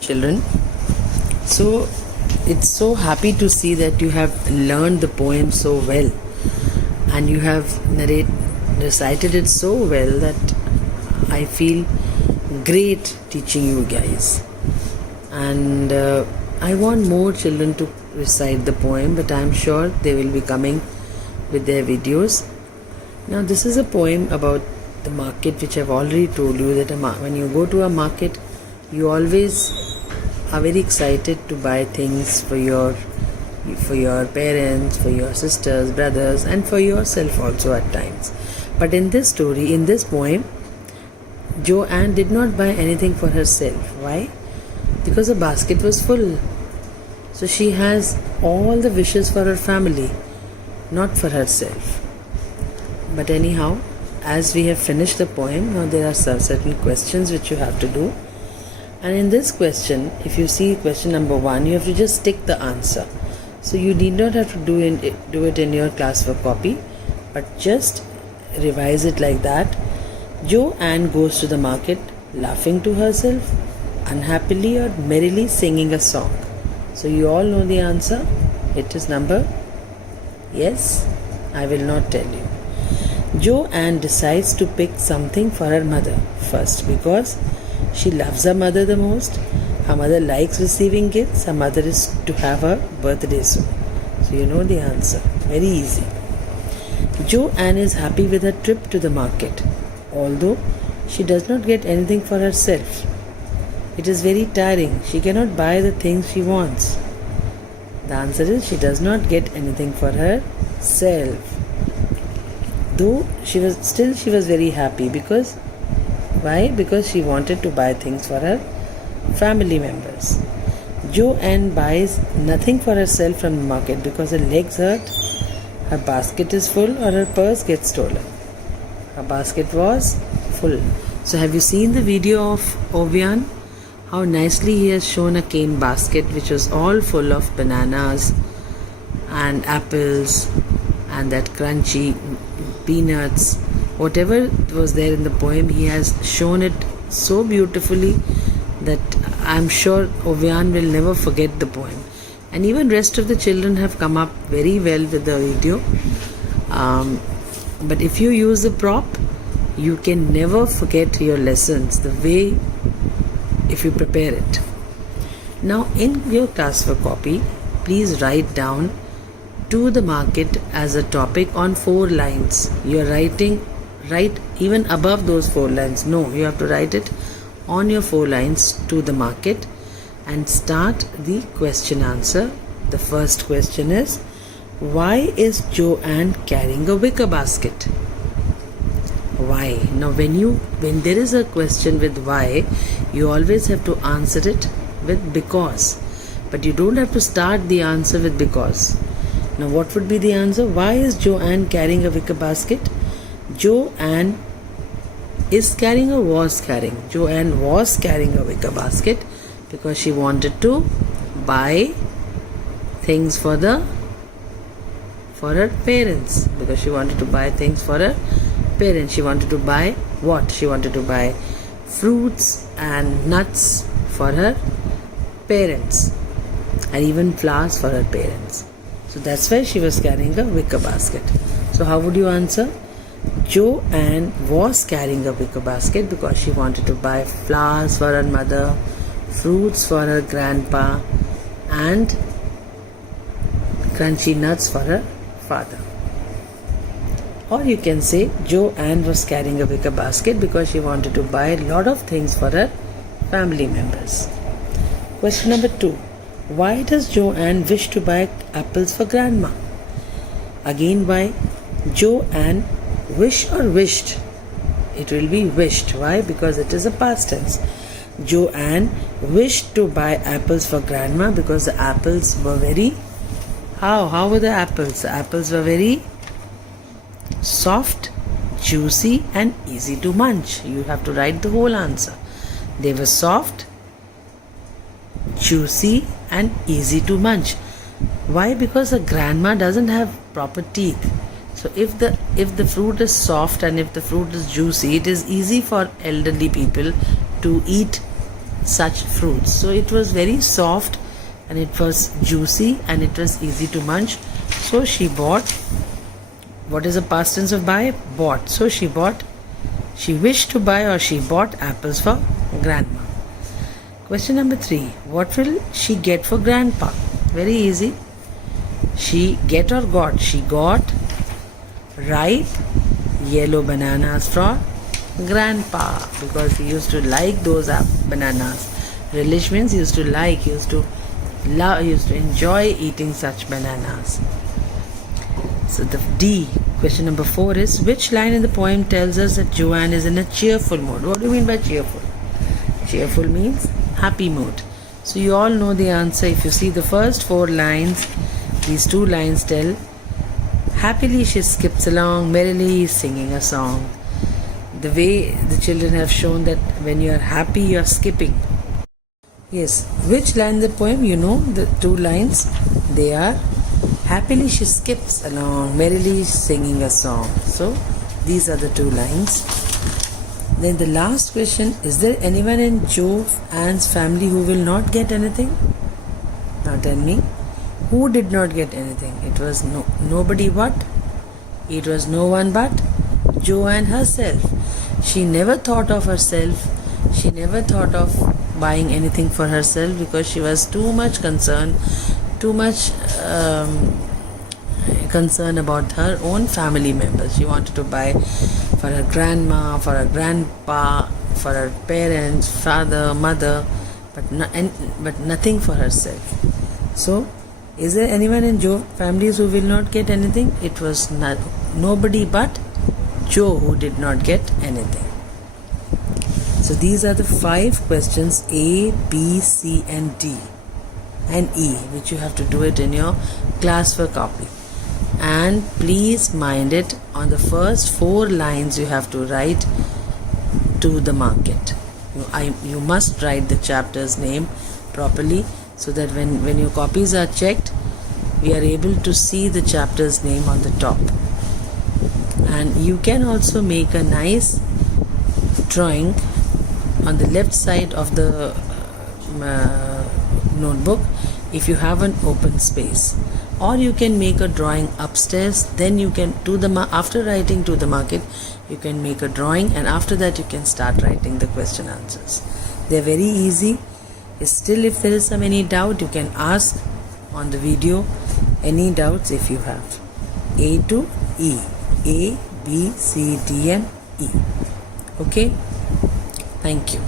Children, so it's so happy to see that you have learned the poem so well and you have recited it so well that I feel great teaching you guys. And I want more children to recite the poem, but I'm sure they will be coming with their videos. Now this is a poem about the market, which I've already told you that when you go to a market, you always are very excited to buy things for your parents, for your sisters, brothers, and for yourself also at times. But in this story, in this poem, Joanne did not buy anything for herself. Why? Because the basket was full. So she has all the wishes for her family, not for herself. But anyhow, as we have finished the poem, now there are certain questions which you have to do. And in this question, if you see question number 1, you have to just tick the answer. So you need not have to do it in your class work copy, but just revise it like that. Joanne goes to the market laughing to herself, unhappily or merrily singing a song. So you all know the answer. It is number, yes, I will not tell you. Joanne decides to pick something for her mother first because she loves her mother the most. Her mother likes receiving gifts. Her mother is to have her birthday soon. So you know the answer. Very easy. Joanne is happy with her trip to the market, although she does not get anything for herself. It is very tiring. She cannot buy the things she wants. The answer is she does not get anything for herself. Though she was very happy because why? Because she wanted to buy things for her family members. Joanne buys nothing for herself from the market because her legs hurt, her basket is full, or her purse gets stolen. Her basket was full. So have you seen the video of Ovian? How nicely he has shown a cane basket which was all full of bananas and apples and that crunchy peanuts. Whatever was there in the poem, he has shown it so beautifully that I'm sure Ovian will never forget the poem. And even rest of the children have come up very well with the video. But if you use the prop, you can never forget your lessons the way if you prepare it. Now in your class work copy, please write down to the market as a topic on 4 lines. You're write even above those 4 lines. No, you have to write it on your 4 lines to the market and start the question answer. The first question is, why is Joanne carrying a wicker basket? Why? Now when there is a question with why, you always have to answer it with because. But you don't have to start the answer with because. Now what would be the answer? Why is Joanne carrying a wicker basket? Joanne is carrying or was carrying? Joanne was carrying a wicker basket because she wanted to buy things for her parents. Because she wanted to buy things for her parents. She wanted to buy what? She wanted to buy fruits and nuts for her parents and even flowers for her parents. So that's why she was carrying a wicker basket. So how would you answer? Joanne was carrying a wicker basket because she wanted to buy flowers for her mother, fruits for her grandpa, and crunchy nuts for her father. Or you can say Joanne was carrying a wicker basket because she wanted to buy a lot of things for her family members. Question number 2. Why does Joanne wish to buy apples for grandma? Again, why? Joanne wish or wished? It will be wished. Why? Because it is a past tense. Joanne wished to buy apples for grandma because the apples were very... How were the apples? The apples were very soft, juicy and easy to munch. You have to write the whole answer. They were soft, juicy and easy to munch. Why? Because the grandma doesn't have proper teeth. So if the fruit is soft and if the fruit is juicy, it is easy for elderly people to eat such fruits. So it was very soft and it was juicy and it was easy to munch. So she bought, what is the past tense of buy? Bought. So she bought, she wished to buy or she bought apples for grandma. Question number 3. What will she get for grandpa? Very easy. She get or got? She got ripe yellow bananas for grandpa because he used to like those bananas. Relish means he used to like, he used to love, he used to enjoy eating such bananas. So the D, question number 4 is, which line in the poem tells us that Joanne is in a cheerful mood? What do you mean by cheerful? Cheerful means happy mood. So you all know the answer. If you see the first 4 lines, these 2 lines tell, happily she skips along, merrily singing a song. The way the children have shown that when you are happy, you are skipping. Yes, which line in the poem? You know the 2 lines. They are, happily she skips along, merrily singing a song. So these are the 2 lines. Then the last question, is there anyone in Joanne's family who will not get anything? Now tell me, who did not get anything? It was nobody but, it was no one but Joanne herself. She never thought of herself, she never thought of buying anything for herself because she was too much concerned about her own family members. She wanted to buy for her grandma, for her grandpa, for her parents, father, mother, but nothing for herself. So, is there anyone in Joe families who will not get anything? It was nobody but Joe who did not get anything. So these are the 5 questions A, B, C and D and E, which you have to do it in your classwork copy. And please mind it, on the first 4 lines you have to write to the market. You must write the chapter's name properly so that when your copies are checked, we are able to see the chapter's name on the top. And you can also make a nice drawing on the left side of the notebook if you have an open space, or you can make a drawing upstairs. Then you can after writing to the market, you can make a drawing, and after that you can start writing the question answers. They are very easy. Still, if there is any doubt, you can ask on the video any doubts if you have. A to E, A, B, C, D and E. Okay, thank you.